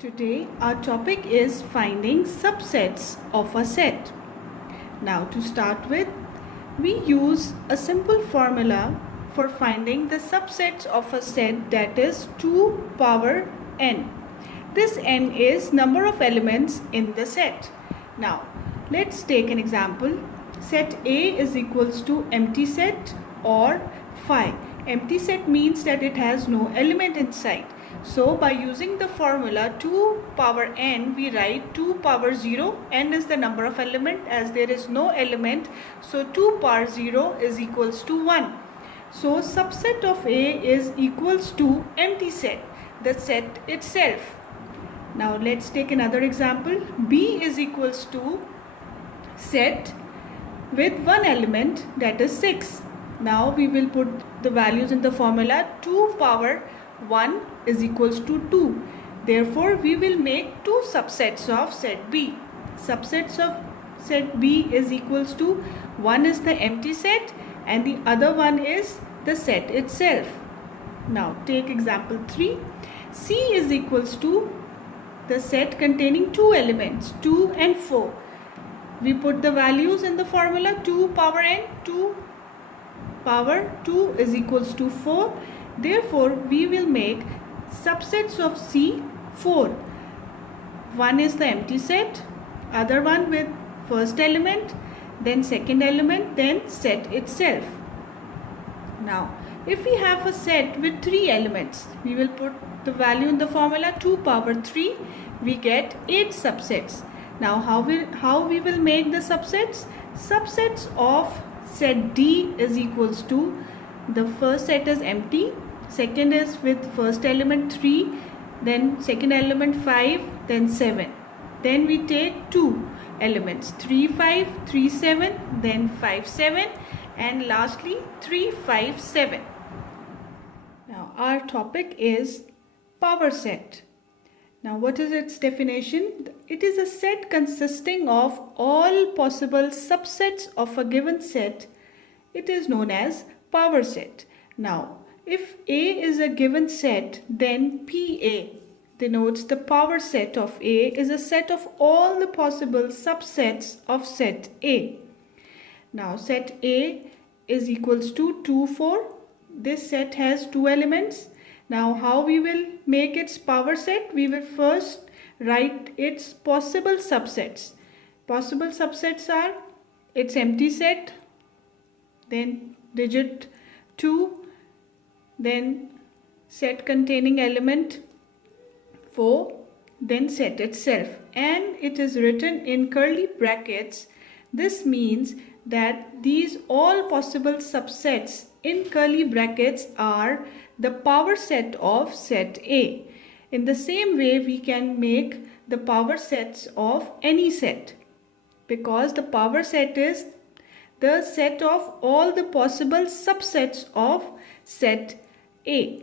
Today our topic is finding subsets of a set. Now to start with, we use a simple formula for finding the subsets of a set, that is 2 power n. This n is number of elements in the set. Now let's take an example. Set A is equals to empty set or phi. Empty set means that it has no element inside. So by using the formula 2 power n, we write 2 power 0. N is the number of element, as there is no element. So 2 power 0 is equals to 1. So subset of A is equals to empty set, the set itself. Now let's take another example. B is equals to set with one element, that is 6. Now we will put the values in the formula. 2 power 1 is equals to 2. Therefore, we will make two subsets of set B. Subsets of set B is equals to, one is the empty set and the other one is the set itself. Now take example 3. C is equals to the set containing two elements, 2 and 4. We put the values in the formula. 2 power n, 2 power 2 is equals to 4. Therefore, we will make subsets of C 4. One is the empty set, other one with first element, then second element, then set itself. Now, if we have a set with 3 elements, we will put the value in the formula. 2 power 3, we get 8 subsets. Now, how we will make the subsets? Subsets of set D is equals to, the first set is empty, second is with first element 3, then second element 5, then 7. Then we take two elements, 3 5, 3 7, then 5 7, and lastly 3 5 7. Now our topic is power set. Now what is its definition? It is a set consisting of all possible subsets of a given set. It is known as power set. Now if A is a given set, then PA denotes the power set of A is a set of all the possible subsets of set A. Now set A is equals to 2 4. This set has two elements. Now how we will make its power set? We will first write its possible subsets. Possible subsets are its empty set, then digit 2, then set containing element 4, then set itself, and it is written in curly brackets. This means that these all possible subsets in curly brackets are the power set of set A. In the same way, we can make the power sets of any set, because the power set is the set of all the possible subsets of set A.